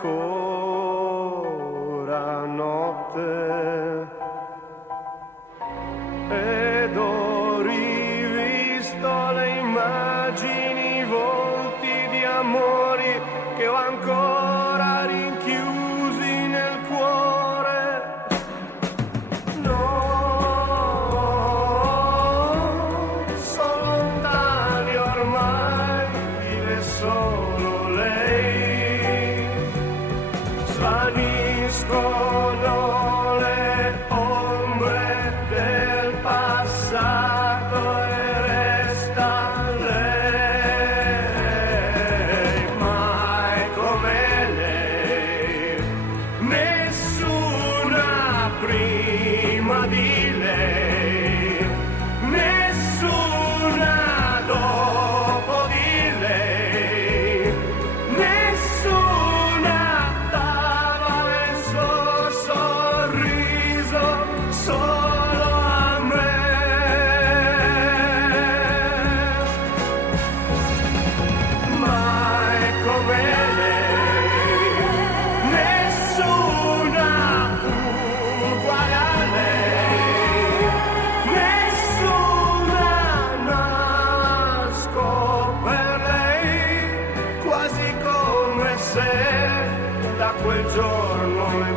ancora notte ed ho rivisto le immagini, i volti di amori che ho ancora rinchiusi nel cuore. No, sono lontani ormai, vive solo lei. Svaniscono le ombre del passato e resta lei, mai come lei, nessuna prima di lei, nessuna dopo di lei, nessuna dava il suo sorriso solo a me. Mai come lei, nessuna uguale a lei, nessuna nasco per lei, quasi come se da quel giorno le